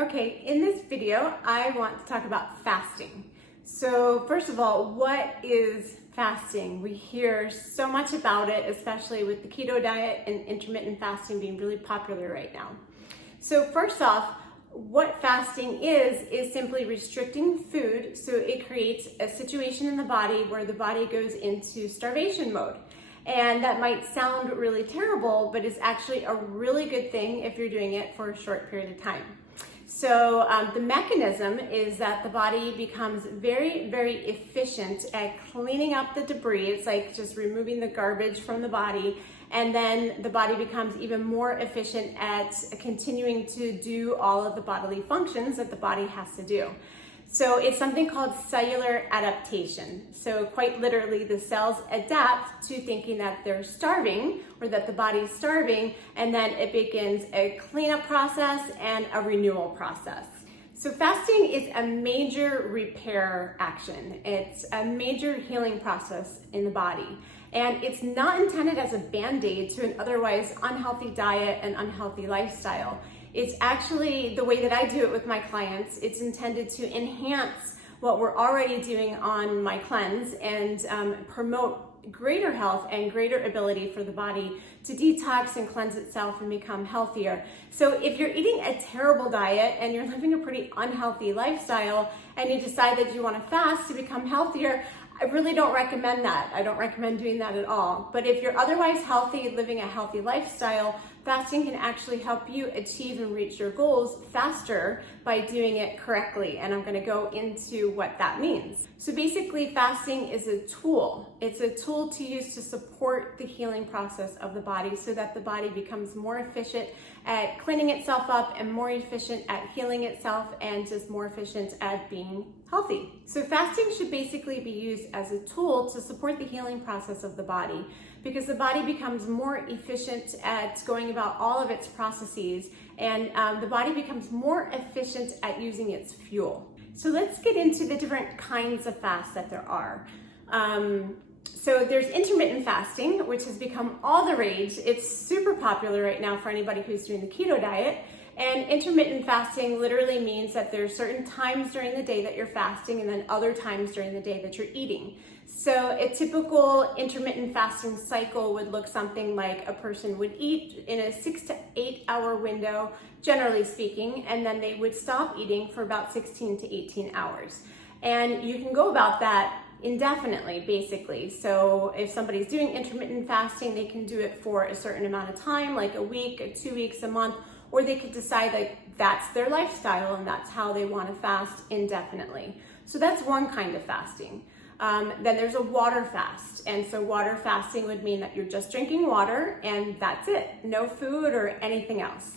Okay, in this video, I want to talk about fasting. So first of all, what is fasting? We hear so much about it, especially with the keto diet and intermittent fasting being really popular right now. So first off, what fasting is simply restricting food so it creates a situation in the body where the body goes into starvation mode. And that might sound really terrible, but it's actually a really good thing if you're doing it for a short period of time. So the mechanism is that the body becomes very, very efficient at cleaning up the debris. It's like just removing the garbage from the body. And then the body becomes even more efficient at continuing to do all of the bodily functions that the body has to do. So it's something called cellular adaptation. So quite literally, the cells adapt to thinking that they're starving or that the body's starving, and then it begins a cleanup process and a renewal process. So fasting is a major repair action. It's a major healing process in the body. And it's not intended as a band-aid to an otherwise unhealthy diet and unhealthy lifestyle. It's actually the way that I do it with my clients. It's intended to enhance what we're already doing on my cleanse and promote greater health and greater ability for the body to detox and cleanse itself and become healthier. So if you're eating a terrible diet and you're living a pretty unhealthy lifestyle and you decide that you want to fast to become healthier, I really don't recommend that. I don't recommend doing that at all. But if you're otherwise healthy, living a healthy lifestyle, fasting can actually help you achieve and reach your goals faster by doing it correctly. And I'm going to go into what that means. So basically, fasting is a tool. It's a tool to use to support the healing process of the body so that the body becomes more efficient at cleaning itself up and more efficient at healing itself and just more efficient at being healthy. So fasting should basically be used as a tool to support the healing process of the body because the body becomes more efficient at going about all of its processes and the body becomes more efficient at using its fuel. So let's get into the different kinds of fasts that there are. So there's intermittent fasting, which has become all the rage. It's super popular right now for anybody who's doing the keto diet. And intermittent fasting literally means that there's certain times during the day that you're fasting and then other times during the day that you're eating. So a typical intermittent fasting cycle would look something like a person would eat in a 6 to 8 hour window, generally speaking, and then they would stop eating for about 16 to 18 hours. And you can go about that indefinitely, basically. So if somebody's doing intermittent fasting, they can do it for a certain amount of time, like a week, 2 weeks, a month, or they could decide that that's their lifestyle and that's how they want to fast indefinitely. So that's one kind of fasting. Then there's a water fast. And so water fasting would mean that you're just drinking water and that's it. No food or anything else.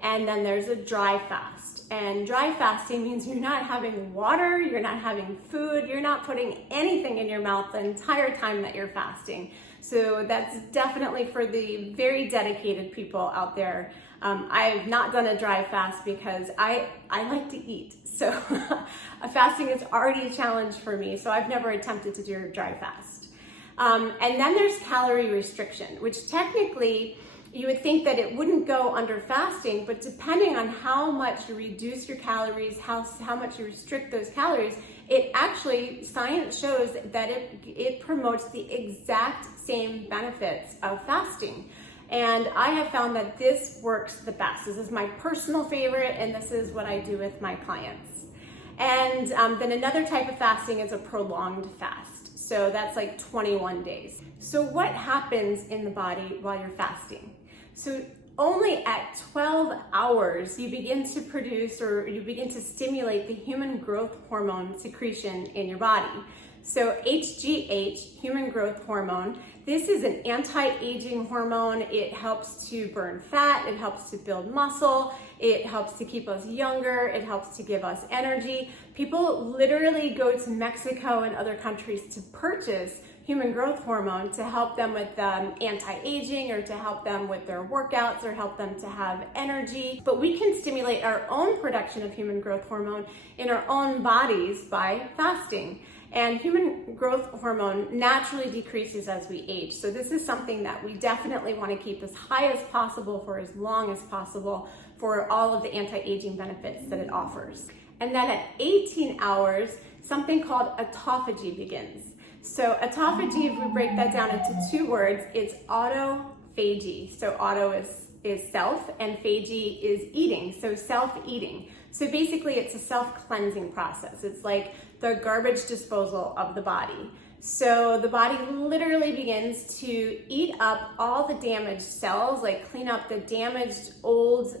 And then there's a dry fast. And dry fasting means you're not having water, you're not having food, you're not putting anything in your mouth the entire time that you're fasting. So that's definitely for the very dedicated people out there. I've not done a dry fast because I like to eat. So fasting is already a challenge for me. So I've never attempted to do a dry fast. And then there's calorie restriction, which technically you would think that it wouldn't go under fasting, but depending on how much you reduce your calories, how much you restrict those calories, it actually, science shows that it promotes the exact same benefits of fasting. And I have found that this works the best. This is my personal favorite, and this is what I do with my clients. And then another type of fasting is a prolonged fast. So that's like 21 days. So what happens in the body while you're fasting? So only at 12 hours, you begin to produce or you begin to stimulate the human growth hormone secretion in your body. So HGH, human growth hormone, this is an anti-aging hormone. It helps to burn fat, it helps to build muscle, it helps to keep us younger, it helps to give us energy. People literally go to Mexico and other countries to purchase human growth hormone to help them with anti-aging or to help them with their workouts or help them to have energy. But we can stimulate our own production of human growth hormone in our own bodies by fasting. And human growth hormone naturally decreases as we age. So this is something that we definitely want to keep as high as possible for as long as possible for all of the anti-aging benefits that it offers. And then at 18 hours, something called autophagy begins. So autophagy, if we break that down into two words, it's autophagy. So auto is self and phagy is eating, so self-eating. So basically it's a self-cleansing process. It's like the garbage disposal of the body. So the body literally begins to eat up all the damaged cells, like clean up the damaged old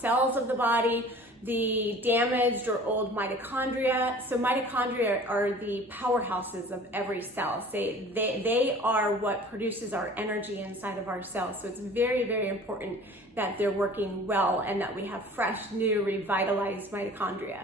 cells of the body, the damaged or old mitochondria. So mitochondria are the powerhouses of every cell. They are what produces our energy inside of our cells. So it's very, very important that they're working well and that we have fresh, new, revitalized mitochondria.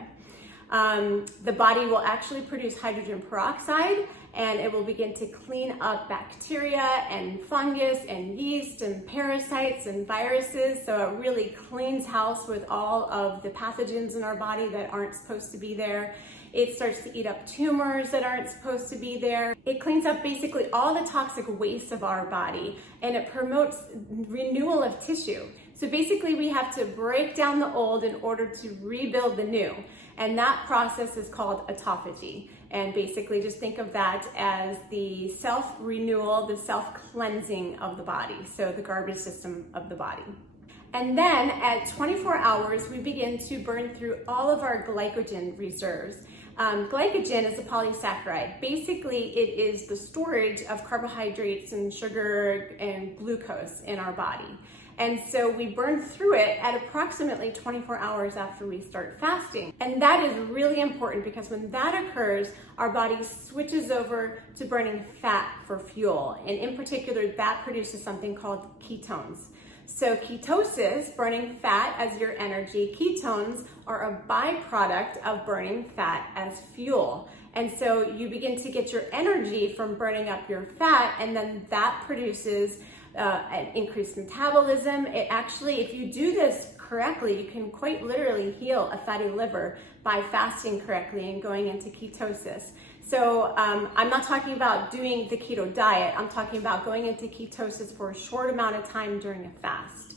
The body will actually produce hydrogen peroxide, and it will begin to clean up bacteria and fungus and yeast and parasites and viruses. So it really cleans house with all of the pathogens in our body that aren't supposed to be there. It starts to eat up tumors that aren't supposed to be there. It cleans up basically all the toxic waste of our body, and it promotes renewal of tissue. So basically we have to break down the old in order to rebuild the new. And that process is called autophagy. And basically just think of that as the self-renewal, the self-cleansing of the body. So the garbage system of the body. And then at 24 hours, we begin to burn through all of our glycogen reserves. Glycogen is a polysaccharide. Basically, it is the storage of carbohydrates and sugar and glucose in our body. And so we burn through it at approximately 24 hours after we start fasting. And that is really important because when that occurs, our body switches over to burning fat for fuel. And in particular, that produces something called ketones. So ketosis, burning fat as your energy, ketones are a byproduct of burning fat as fuel. And so you begin to get your energy from burning up your fat, and then that produces an increased metabolism. It actually, if you do this correctly, you can quite literally heal a fatty liver by fasting correctly and going into ketosis. So I'm not talking about doing the keto diet. I'm talking about going into ketosis for a short amount of time during a fast.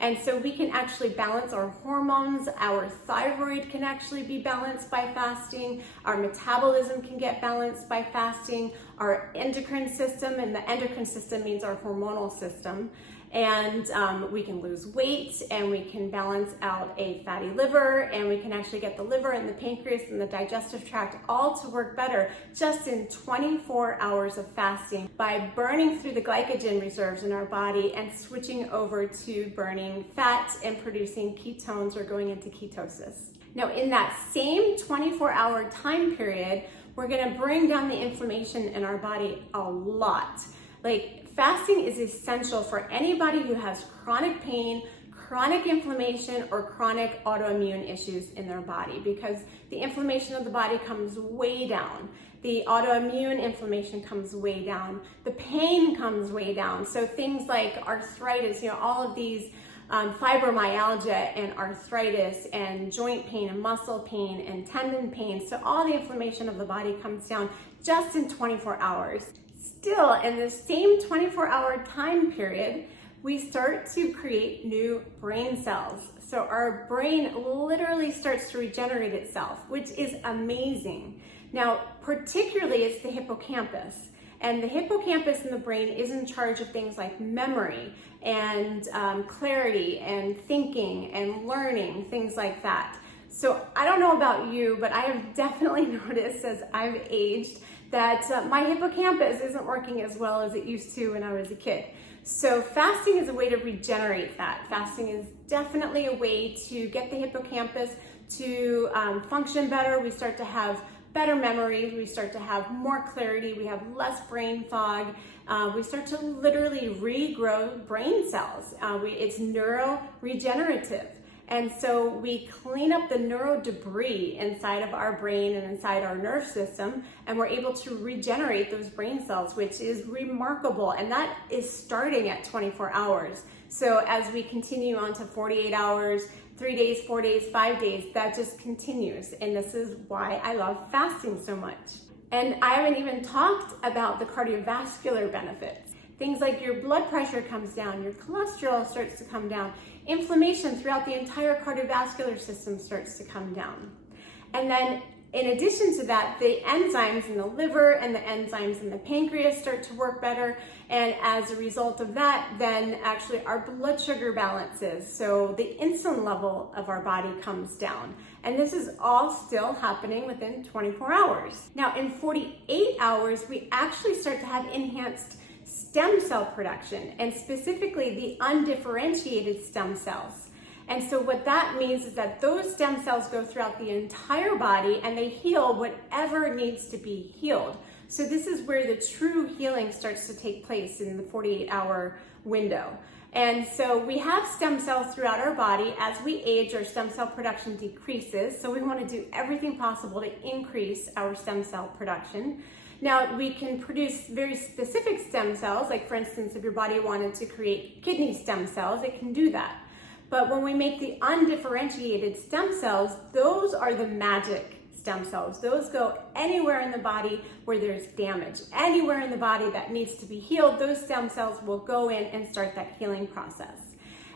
And so we can actually balance our hormones. Our thyroid can actually be balanced by fasting. Our metabolism can get balanced by fasting. Our endocrine system, and the endocrine system means our hormonal system. And we can lose weight, and we can balance out a fatty liver, and we can actually get the liver and the pancreas and the digestive tract all to work better just in 24 hours of fasting by burning through the glycogen reserves in our body and switching over to burning fat and producing ketones or going into ketosis. Now, in that same 24-hour time period, we're gonna bring down the inflammation in our body a lot. Fasting is essential for anybody who has chronic pain, chronic inflammation, or chronic autoimmune issues in their body, because the inflammation of the body comes way down. The autoimmune inflammation comes way down. The pain comes way down. So things like arthritis, all of these fibromyalgia and arthritis and joint pain and muscle pain and tendon pain. So all the inflammation of the body comes down just in 24 hours. Still, in the same 24-hour time period, we start to create new brain cells. So our brain literally starts to regenerate itself, which is amazing. Now, particularly it's the hippocampus. And the hippocampus in the brain is in charge of things like memory and clarity and thinking and learning, things like that. So I don't know about you, but I have definitely noticed as I've aged that my hippocampus isn't working as well as it used to when I was a kid. So fasting is a way to regenerate that. Fasting is definitely a way to get the hippocampus to function better. We start to have better memories. We start to have more clarity. We have less brain fog. We start to literally regrow brain cells. It's neuroregenerative. And so we clean up the neuro debris inside of our brain and inside our nerve system, and we're able to regenerate those brain cells, which is remarkable. And that is starting at 24 hours. So as we continue on to 48 hours, 3 days, 4 days, 5 days, that just continues. And this is why I love fasting so much. And I haven't even talked about the cardiovascular benefits. Things like your blood pressure comes down, your cholesterol starts to come down. inflammation throughout the entire cardiovascular system starts to come down. And then in addition to that, the enzymes in the liver and the enzymes in the pancreas start to work better. And as a result of that, then actually our blood sugar balances. So the insulin level of our body comes down. And this is all still happening within 24 hours. Now in 48 hours, we actually start to have enhanced stem cell production, and specifically the undifferentiated stem cells. And so what that means is that those stem cells go throughout the entire body and they heal whatever needs to be healed. So this is where the true healing starts to take place in the 48-hour window. And so we have stem cells throughout our body. As we age, our stem cell production decreases. So we want to do everything possible to increase our stem cell production. Now, we can produce very specific stem cells, like for instance, if your body wanted to create kidney stem cells, it can do that. But when we make the undifferentiated stem cells, those are the magic stem cells. Those go anywhere in the body where there's damage. Anywhere in the body that needs to be healed, those stem cells will go in and start that healing process.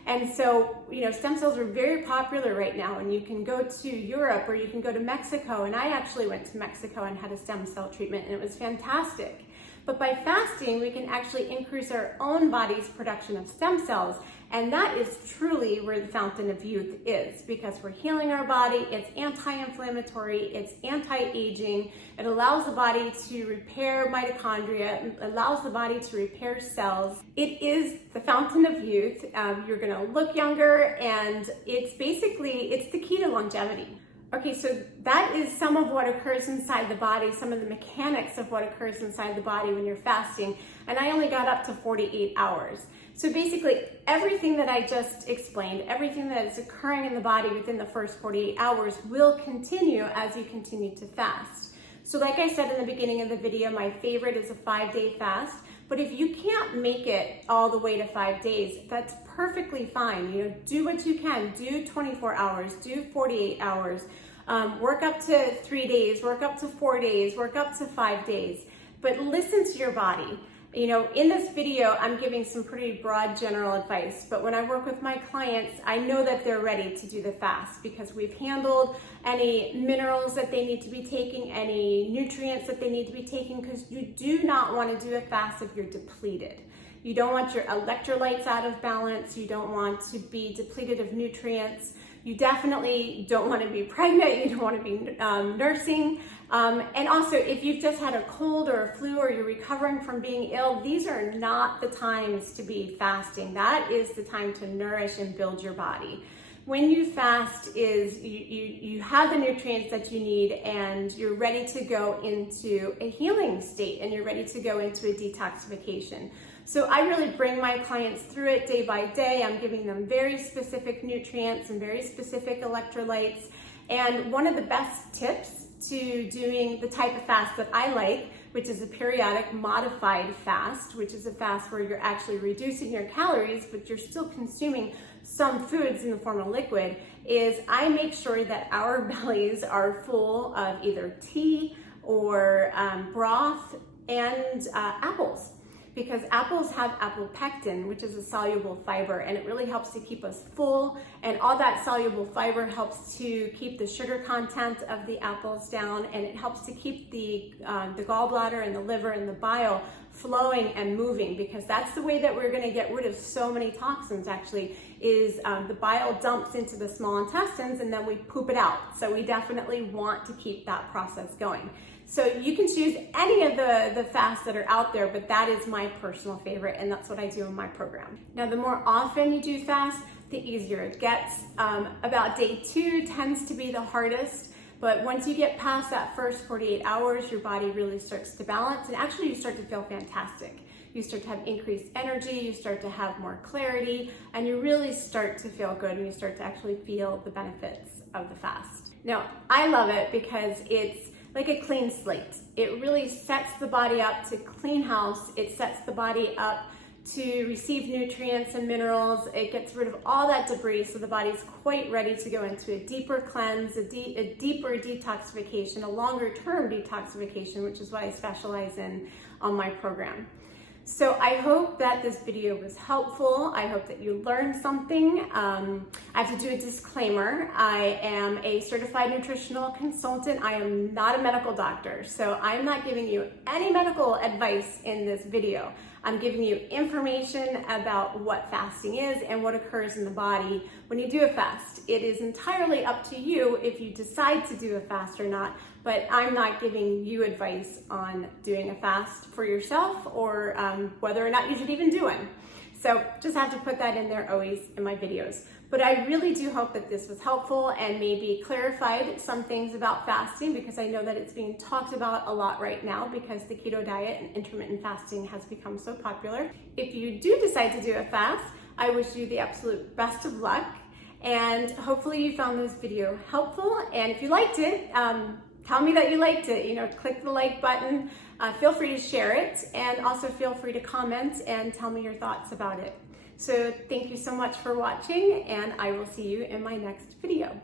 And so, stem cells are very popular right now, and you can go to Europe or you can go to Mexico. And I actually went to Mexico and had a stem cell treatment, and it was fantastic. But by fasting, we can actually increase our own body's production of stem cells. And that is truly where the fountain of youth is, because we're healing our body. It's anti-inflammatory, it's anti-aging. It allows the body to repair mitochondria, it allows the body to repair cells. It is the fountain of youth. You're gonna look younger, and it's the key to longevity. Okay, so that is some of what occurs inside the body, some of the mechanics of what occurs inside the body when you're fasting. And I only got up to 48 hours. So basically, everything that I just explained, everything that is occurring in the body within the first 48 hours will continue as you continue to fast. So like I said in the beginning of the video, my favorite is a 5-day fast. But if you can't make it all the way to 5 days, that's perfectly fine. Do what you can. Do 24 hours, do 48 hours. Work up to 3 days, work up to 4 days, work up to 5 days. But listen to your body. In this video, I'm giving some pretty broad general advice, but when I work with my clients, I know that they're ready to do the fast because we've handled any minerals that they need to be taking, any nutrients that they need to be taking, because you do not want to do a fast if you're depleted. You don't want your electrolytes out of balance. You don't want to be depleted of nutrients. You definitely don't want to be pregnant. You don't want to be nursing. And also, if you've just had a cold or a flu or you're recovering from being ill, these are not the times to be fasting. That is the time to nourish and build your body. When you fast is you have the nutrients that you need, and you're ready to go into a healing state, and you're ready to go into a detoxification. So I really bring my clients through it day by day. I'm giving them very specific nutrients and very specific electrolytes. And one of the best tips to doing the type of fast that I like, which is a periodic modified fast, which is a fast where you're actually reducing your calories, but you're still consuming some foods in the form of liquid, is I make sure that our bellies are full of either tea or broth and apples. Because apples have apple pectin, which is a soluble fiber, and it really helps to keep us full. And all that soluble fiber helps to keep the sugar content of the apples down, and it helps to keep the gallbladder and the liver and the bile flowing and moving, because that's the way that we're going to get rid of so many toxins. Actually, is the bile dumps into the small intestines and then we poop it out. So we definitely want to keep that process going. So you can choose any of the fasts that are out there, but that is my personal favorite, and that's what I do in my program. Now, the more often you do fast, the easier it gets. About day 2 tends to be the hardest, but once you get past that first 48 hours, your body really starts to balance, and actually you start to feel fantastic. You start to have increased energy, you start to have more clarity, and you really start to feel good, and you start to actually feel the benefits of the fast. Now, I love it because it's like a clean slate. It really sets the body up to clean house. It sets the body up to receive nutrients and minerals. It gets rid of all that debris, so the body's quite ready to go into a deeper cleanse, a deeper detoxification, a longer term detoxification, which is what I specialize in on my program. So I hope that this video was helpful. I hope that you learned something. I have to do a disclaimer. I am a certified nutritional consultant. I am not a medical doctor, so I'm not giving you any medical advice in this video. I'm giving you information about what fasting is and what occurs in the body when you do a fast. It is entirely up to you if you decide to do a fast or not, but I'm not giving you advice on doing a fast for yourself or whether or not you should even do one. So just have to put that in there always in my videos. But I really do hope that this was helpful and maybe clarified some things about fasting, because I know that it's being talked about a lot right now because the keto diet and intermittent fasting has become so popular. If you do decide to do a fast, I wish you the absolute best of luck, and hopefully you found this video helpful. And if you liked it, tell me that you liked it. Click the like button. Feel free to share it, and also feel free to comment and tell me your thoughts about it. So thank you so much for watching, and I will see you in my next video.